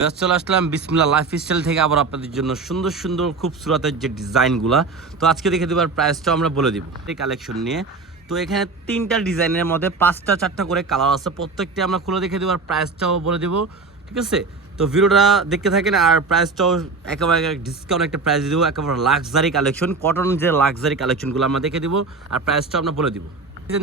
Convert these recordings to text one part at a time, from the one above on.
চলে আসলাম বিসমিল্লা life style থেকে আবার আপনাদের জন্য সুন্দর সুন্দর খুব সুরাতের যে ডিজাইনগুলা। তো আজকে দেখে দেবার প্রাইসটাও আমরা বলে দিব। এই কালেকশন নিয়ে। তো এখানে তিনটা ডিজাইনের মধ্যে পাঁচটা, চারটা করে কালার আছে। প্রত্যেকটি আমরা খুলে দেখে দেবার প্রাইসটাও বলে দিব, ঠিক আছে? তো ভিডিওটা দেখতে থাকেন আর প্রাইসটাও একেবারে ডিসকাউন্ট একটা প্রাইস দিব। একেবারে লাক্সারি কালেকশন কটন যে লাক্সারি কালেকশনগুলো আমরা দেখে দিব। আর প্রাইসটাও আমরা বলে দিব।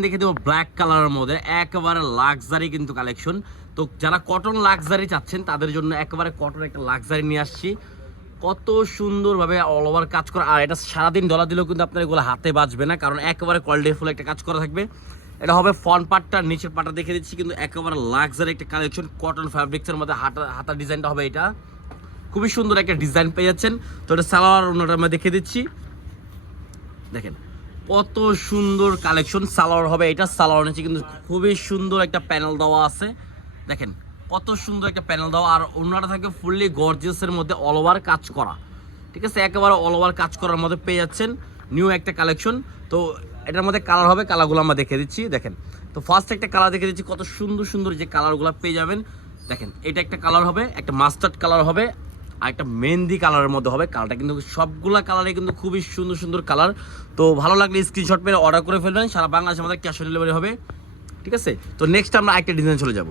দেখে দেবো ব্ল্যাক কালারের মধ্যে। একেবারে লাক্সারি কিন্তু কালেকশন তো যারা কটন লাক্সারি চাচ্ছেন, তাদের জন্য একেবারে কটন একটা লাক্সারি নিয়ে আসছি। কত সুন্দরভাবে অল ওভার কাজ করা। আর এটা সারাদিন ডলার দিলেও কিন্তু আপনার এগুলো হাতে বাঁচবে না, কারণ একেবারে কোয়ালিটি ফুল একটা কাজ করা থাকবে। এটা হবে ফ্রন্ট পার্টটা নিচের পার্টটা দেখে দিচ্ছি, কিন্তু একেবারে লাক্সারি একটা কালেকশন কটন ফ্যাব্রিক্সের মধ্যে হাতা হাতা ডিজাইনটা হবে এটা। খুবই সুন্দর একটা ডিজাইন পেয়ে যাচ্ছেন। তো এটা সালোয়ার ওনাটা আমরা দেখে দিচ্ছি। দেখেন। কত সুন্দর কালেকশন সালোয়ার হবে। এটা সালোয়ার নিচে কিন্তু খুবই সুন্দর একটা প্যানেল দেওয়া আছে। দেখেন, কত সুন্দর একটা প্যানেল দেওয়া। আর অন্যটা থাকে ফুললি গর্জিয়াসের মধ্যে অল ওভার কাজ করা। ঠিক আছে? একেবারে অল ওভার কাজ করার মধ্যে পেয়ে যাচ্ছেন নিউ একটা কালেকশন। তো এটার মধ্যে কালার হবে কালারগুলো আমরা দেখে দিচ্ছি। দেখেন, তো ফার্স্ট একটা কালার দেখে দিচ্ছি। কত সুন্দর সুন্দর যে কালারগুলো পেয়ে যাবেন। দেখেন, এটা একটা কালার হবে, একটা মাস্টার্ড কালার হবে। আর একটা মেহেন্দি কালারের মধ্যে হবে। কালারটা কিন্তু সবগুলা কালারে কিন্তু খুবই সুন্দর সুন্দর কালার। তো ভালো লাগলে স্ক্রিনশট মেরে অর্ডার করে ফেলবেন। সারা বাংলাদেশে আমাদের ক্যাশ অন ডেলিভারি হবে। ঠিক আছে? তো নেক্সট আমরা একটা ডিজাইন চলে যাব।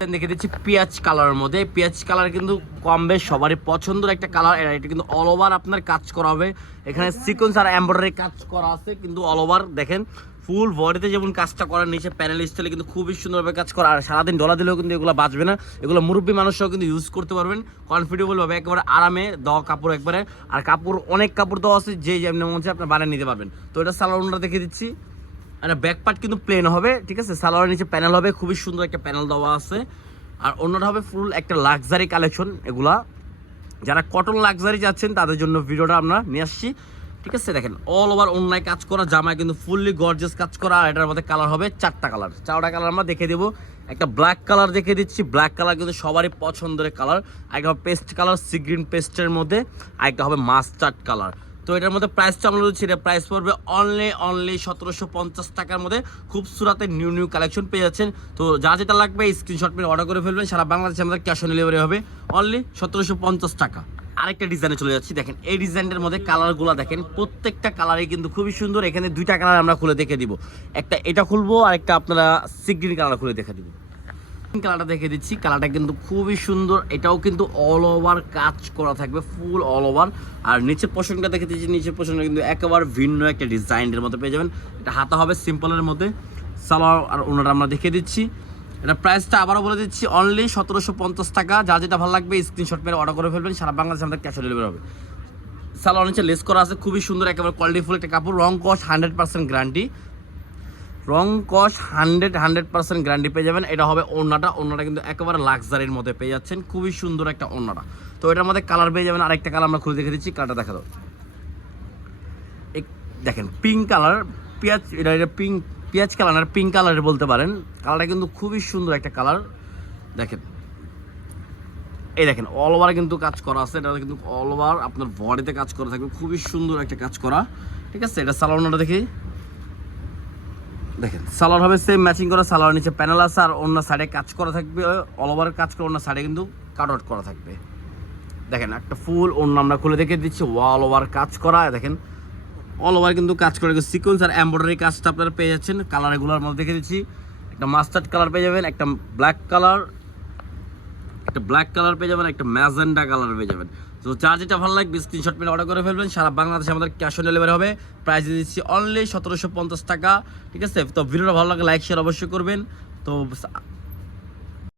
দেখে দিচ্ছি পেঁয়াজ কালারের মধ্যে। পেঁয়াজ কালার কিন্তু কম বেশ সবারই পছন্দের একটা কালার। এটা কিন্তু অল ওভার আপনার কাজ করা হবে। এখানে সিকোয়েন্স আর এমব্রয়ডারি কাজ করা আছে, কিন্তু অল ওভার দেখেন ফুল বডিতে যেমন কাজটা করার নিচে প্যানেল স্টাইলে কিন্তু খুবই সুন্দরভাবে কাজ করা। আর সারাদিন ডলা দিলেও কিন্তু এগুলো বাঁচবে না। এগুলো মুরব্বী মানুষরাও কিন্তু ইউজ করতে পারবেন। কমফোর্টেবলভাবে একেবারে আরামে দেওয়া কাপড় একবারে। আর কাপড়, অনেক কাপড় দেওয়া আছে, যে যেমন মনে হচ্ছে আপনার বানিয়ে নিতে পারবেন। তো এটা সালোয়ারটা দেখে দিচ্ছি। আর ব্যাক পার্ট কিন্তু প্লেন হবে, ঠিক আছে? সালোয়ারের নিচে প্যানেল হবে, খুবই সুন্দর একটা প্যানেল দেওয়া আছে। আর অন্যটা হবে ফুল একটা লাক্সারি কালেকশন এগুলা। যারা কটন লাক্সারি যাচ্ছেন তাদের জন্য ভিডিওটা আমরা নিয়ে আসছি। ঠিক আছে? দেখেন অল ওভার অন্যায় কাজ করা, জামায় কিন্তু ফুললি গর্জেস কাজ করা, আর এটার মধ্যে কালার হবে চারটা কালার চারটা কালার আমরা দেখে দেবো। একটা ব্ল্যাক কালার দেখে দিচ্ছি। ব্ল্যাক কালার কিন্তু সবারই পছন্দের কালার একটা হবে পেস্ট কালার সি গ্রিন পেস্টের মধ্যে। আরেকটা হবে মাস্টার্ড কালার তো এটার মধ্যে প্রাইসটা আমরা বলছি, এটা প্রাইস পড়বে অনলি অনলি সতেরোশো পঞ্চাশ টাকার মধ্যে খুব সুরাতে নিউ নিউ কালেকশন পেয়ে যাচ্ছেন। তো যা যেটা লাগবে স্ক্রিনশট মেরে অর্ডার করে ফেলবেন, সারা বাংলাদেশে আমাদের ক্যাশ অন ডেলিভারি হবে অনলি সতেরোশো পঞ্চাশ টাকা। আরেকটা ডিজাইনে চলে যাচ্ছি, দেখেন, এই ডিজাইনের মধ্যে কালারগুলো দেখেন, প্রত্যেকটা কালারই কিন্তু খুবই সুন্দর, এখানে দুইটা কালার আমরা খুলে দেখে দিব। একটা এটা খুলবো আর একটা আপনারা সিগ্রিন কালার খুলে দেখে দিব। কালারটা দেখে দিচ্ছি। কালারটা কিন্তু খুবই সুন্দর। এটাও কিন্তু অল ওভার কাজ করা থাকবে ফুল অল ওভার আর নিচের পোর্শনটা দেখে দিচ্ছি। নিচের পোর্শনটা কিন্তু একেবারে ভিন্ন একটা ডিজাইনের মধ্যে পেয়ে যাবেন। এটা হাতা হবে সিম্পলের মধ্যে। সালোয়ার আর ওনাটা আমরা দেখে দিচ্ছি। এটা প্রাইসটা আবারও বলে দিচ্ছি। অনলি সতেরোশো পঞ্চাশ টাকা। যা যেটা ভালো লাগবে স্ক্রিনশট মেরে অর্ডার করে ফেলবেন। সারা বাংলাদেশে আমাদের ক্যাশ ডেলিভারি হবে। সালোয়ার নিচে লেস করা আছে। খুবই সুন্দর, একেবারে কোয়ালিটি ফুল একটা কাপড়। রং কস্ট হান্ড্রেড পার্সেন্ট গ্যারান্টি রং কস হান্ড্রেড হান্ড্রেড পার্সেন্ট গ্যারান্টি পেয়ে যাবেন। এটা হবে ওড়নাটা। ওড়নাটা কিন্তু একেবারে লাক্সারির মধ্যে পেয়ে যাচ্ছেন। খুবই সুন্দর একটা ওড়নাটা। তো এটার মধ্যে কালার পেয়ে যাবেন। আরেকটা কালার আমরা খুলে দেখে দিচ্ছি। কালারটা দেখা দাও দেখেন পিঙ্ক কালার পেঁয়াজ, এটা এটা পিঙ্ক পেঁয়াজ কালার আর পিঙ্ক কালারের বলতে পারেন। কালারটা কিন্তু খুবই সুন্দর একটা কালার দেখেন। এই দেখেন অল ওভার কিন্তু কাজ করা আছে। এটা কিন্তু অল ওভার আপনার বডিতে কাজ করা থাকবে। খুবই সুন্দর একটা কাজ করা। ঠিক আছে? এটা সালোয়ারটা দেখি। দেখেন, সালোয়ার হবে সেম ম্যাচিং করা সালোয়ার নিচে প্যানেল আছে আর অন্য সাইডে কাজ করা থাকবে অল ওভার কাজ করে অন্য সাইডে কিন্তু কাট আউট করা থাকবে। দেখেন, একটা ফুল অন্য আমরা খুলে দেখে দিচ্ছি অল ওভার কাজ করা, দেখেন অল ওভার কিন্তু কাজ করে সিকোয়েন্স আর এমব্রয়ডারি কাজটা আপনারা পেয়ে যাচ্ছেন কালার এগুলোর মধ্যে দেখে দিচ্ছি। একটা মাস্টার্ড কালার পেয়ে যাবেন, একটা ব্ল্যাক কালার একটা ব্ল্যাক কালার পেয়ে যাবেন, একটা ম্যাজেন্ডা কালার পেয়ে যাবেন। তো যা যেটা ভালো লাগবে স্ক্রিনশট মেরে অর্ডার করে ফেলবেন। সারা বাংলাদেশে আমাদের ক্যাশ অন ডেলিভারি হবে। প্রাইস দিচ্ছি অনলি সতেরোশো পঞ্চাশ টাকা, ঠিক আছে? তো ভিডিওটা ভালো লাগে লাইক শেয়ার অবশ্যই করবেন। তো